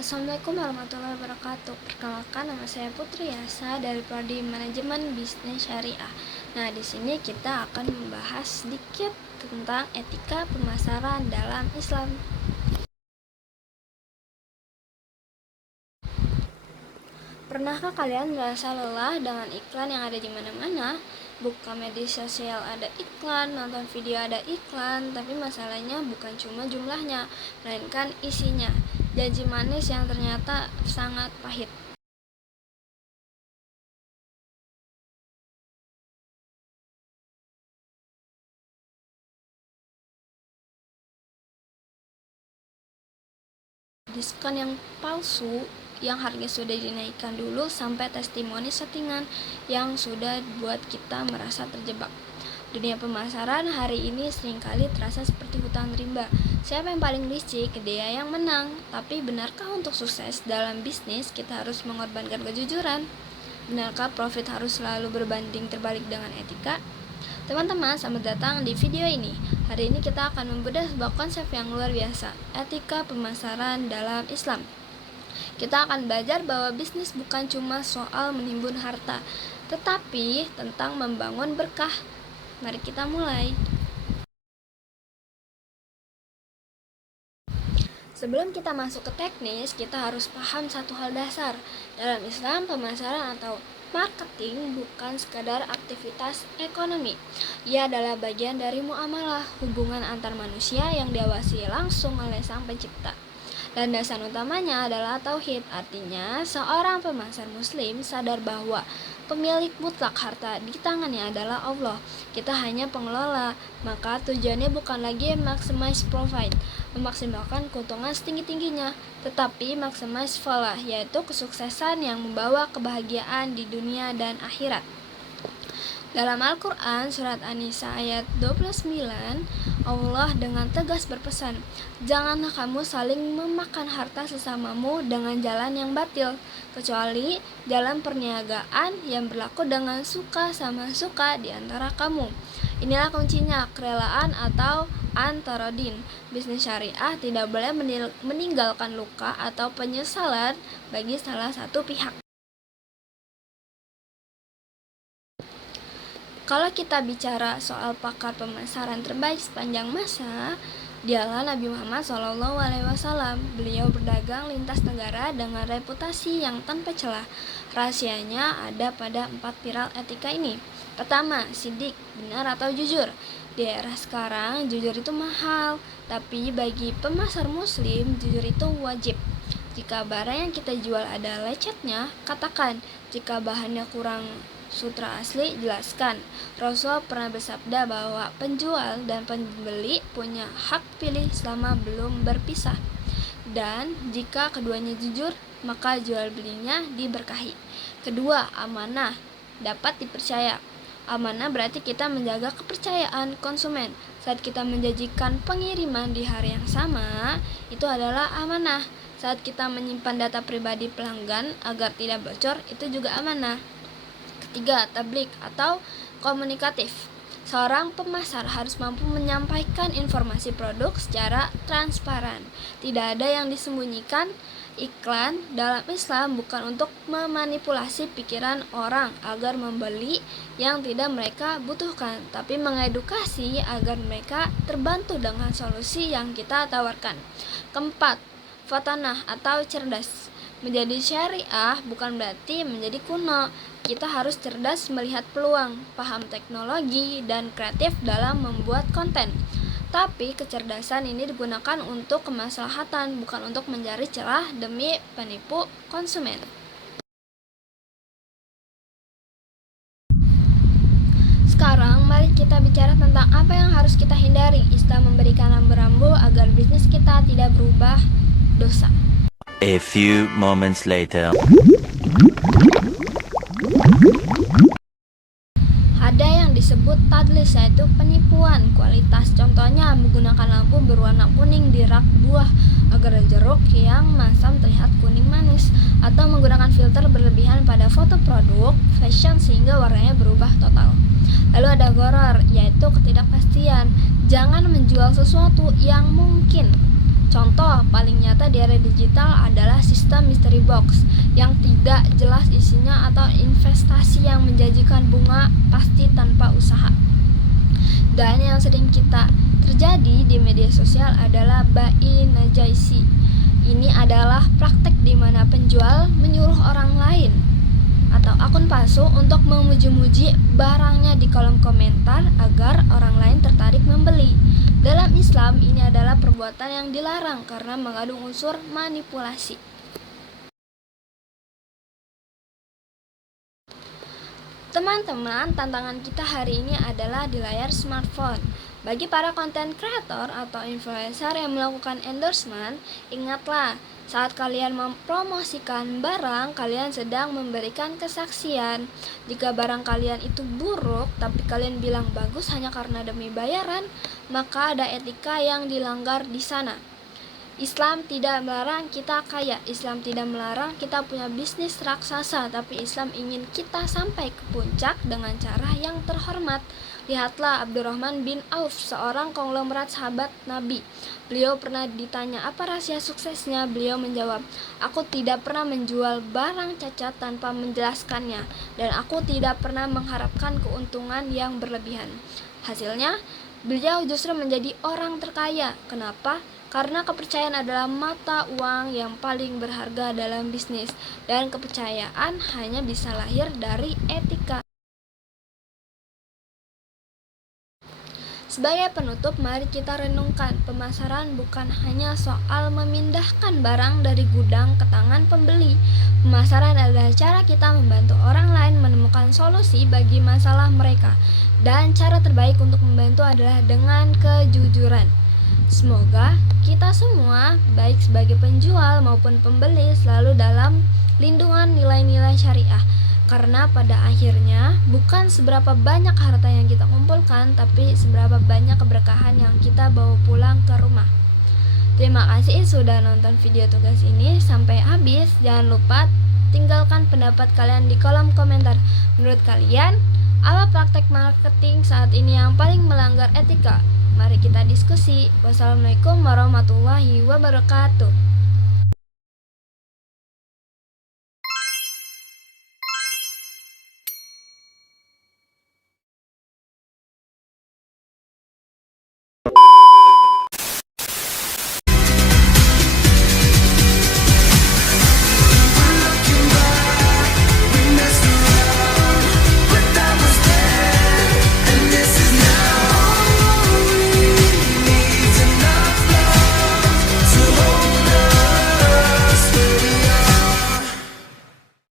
Assalamualaikum warahmatullahi wabarakatuh. Perkenalkan, nama saya Putri Yasa dari Prodi Manajemen Bisnis Syariah. Nah, di sini kita akan membahas sedikit tentang etika pemasaran dalam Islam. Pernahkah kalian merasa lelah dengan iklan yang ada di mana-mana? Buka media sosial ada iklan, nonton video ada iklan, tapi masalahnya bukan cuma jumlahnya, melainkan isinya. Janji manis yang ternyata sangat pahit. Diskon yang palsu yang harga sudah dinaikkan dulu sampai testimoni settingan yang sudah buat kita merasa terjebak. Dunia pemasaran hari ini seringkali terasa seperti hutan rimba. Siapa yang paling licik, dia yang menang. Tapi benarkah untuk sukses dalam bisnis kita harus mengorbankan kejujuran? Benarkah profit harus selalu berbanding terbalik dengan etika? Teman-teman, selamat datang di video ini. Hari ini kita akan membedah sebuah konsep yang luar biasa, etika pemasaran dalam Islam. Kita akan belajar bahwa bisnis bukan cuma soal menimbun harta, tetapi tentang membangun berkah. Mari kita mulai. Sebelum kita masuk ke teknis, kita harus paham satu hal dasar. Dalam Islam, pemasaran atau marketing bukan sekadar aktivitas ekonomi. Ia adalah bagian dari muamalah, hubungan antar manusia yang diawasi langsung oleh Sang Pencipta. Landasan utamanya adalah tauhid, artinya seorang pemasar muslim sadar bahwa pemilik mutlak harta di tangannya adalah Allah. Kita hanya pengelola, maka tujuannya bukan lagi maximize profit, memaksimalkan keuntungan setinggi-tingginya, tetapi maximize falah, yaitu kesuksesan yang membawa kebahagiaan di dunia dan akhirat. Dalam Al-Quran, surat An-Nisa ayat 29, Allah dengan tegas berpesan, janganlah kamu saling memakan harta sesamamu dengan jalan yang batil, kecuali jalan perniagaan yang berlaku dengan suka sama suka di antara kamu. Inilah kuncinya, kerelaan atau antarodin. Bisnis syariah tidak boleh meninggalkan luka atau penyesalan bagi salah satu pihak. Kalau kita bicara soal pakar pemasaran terbaik sepanjang masa, dialah Nabi Muhammad SAW. Beliau berdagang lintas negara dengan reputasi yang tanpa celah. Rahasianya ada pada 4 pilar etika ini. Pertama, sidik, benar atau jujur. Di era sekarang, jujur itu mahal, tapi bagi pemasar muslim, jujur itu wajib. Jika barang yang kita jual ada lecetnya, katakan. Jika bahannya kurang sutra asli, jelaskan. Rasul pernah bersabda bahwa penjual dan pembeli punya hak pilih selama belum berpisah. Dan jika keduanya jujur, maka jual belinya diberkahi. Kedua, amanah dapat dipercaya. Amanah berarti kita menjaga kepercayaan konsumen. Saat kita menjanjikan pengiriman di hari yang sama, itu adalah amanah. Saat kita menyimpan data pribadi pelanggan agar tidak bocor, itu juga amanah. Ketiga, tablik atau komunikatif. Seorang pemasar harus mampu menyampaikan informasi produk secara transparan. Tidak ada yang disembunyikan. Iklan dalam Islam bukan untuk memanipulasi pikiran orang agar membeli yang tidak mereka butuhkan, tapi mengedukasi agar mereka terbantu dengan solusi yang kita tawarkan. Keempat, fatanah atau cerdas. Menjadi syariah bukan berarti menjadi kuno. Kita harus cerdas melihat peluang, paham teknologi, dan kreatif dalam membuat konten. Tapi kecerdasan ini digunakan untuk kemaslahatan, bukan untuk mencari celah demi penipu konsumen. Sekarang mari kita bicara tentang apa yang harus kita hindari. Islam memberikan rambu-rambu agar bisnis kita tidak berubah dosa. A few moments later. Ada yang disebut tadlis, yaitu penipuan kualitas. Contohnya menggunakan lampu berwarna kuning di rak buah agar jeruk yang masam terlihat kuning manis, atau menggunakan filter berlebihan pada foto produk fashion sehingga warnanya berubah total. Lalu ada gharar, yaitu ketidakpastian. Jangan menjual sesuatu yang mungkin. Contoh paling nyata di era digital adalah sistem mystery box yang tidak jelas isinya atau investasi yang menjanjikan bunga pasti tanpa usaha. Dan yang sering kita terjadi di media sosial adalah bai najaisi. Ini adalah praktek di mana penjual menyuruh orang lain atau akun palsu untuk memuji-muji barangnya di kolom komentar agar orang lain tertarik membeli. Dalam Islam, ini adalah perbuatan yang dilarang karena mengandung unsur manipulasi. Teman-teman, tantangan kita hari ini adalah di layar smartphone. Bagi para konten kreator atau influencer yang melakukan endorsement, ingatlah, saat kalian mempromosikan barang, kalian sedang memberikan kesaksian. Jika barang kalian itu buruk, tapi kalian bilang bagus hanya karena demi bayaran, maka ada etika yang dilanggar di sana. Islam tidak melarang kita kaya, Islam tidak melarang kita punya bisnis raksasa, tapi Islam ingin kita sampai ke puncak dengan cara yang terhormat. Lihatlah Abdurrahman bin Auf, seorang konglomerat sahabat Nabi. Beliau pernah ditanya apa rahasia suksesnya. Beliau menjawab, aku tidak pernah menjual barang cacat tanpa menjelaskannya, dan aku tidak pernah mengharapkan keuntungan yang berlebihan. Hasilnya, beliau justru menjadi orang terkaya. Kenapa? Karena kepercayaan adalah mata uang yang paling berharga dalam bisnis, dan kepercayaan hanya bisa lahir dari etika. Sebagai penutup, mari kita renungkan, pemasaran bukan hanya soal memindahkan barang dari gudang ke tangan pembeli. Pemasaran adalah cara kita membantu orang lain menemukan solusi bagi masalah mereka, dan cara terbaik untuk membantu adalah dengan kejujuran. Semoga kita semua, baik sebagai penjual maupun pembeli, selalu dalam lindungan nilai-nilai syariah. Karena pada akhirnya bukan seberapa banyak harta yang kita kumpulkan, tapi seberapa banyak keberkahan yang kita bawa pulang ke rumah. Terima kasih sudah nonton video tugas ini sampai habis. Jangan lupa tinggalkan pendapat kalian di kolom komentar. Menurut kalian, apa praktek marketing saat ini yang paling melanggar etika? Mari kita diskusi. Wassalamualaikum warahmatullahi wabarakatuh.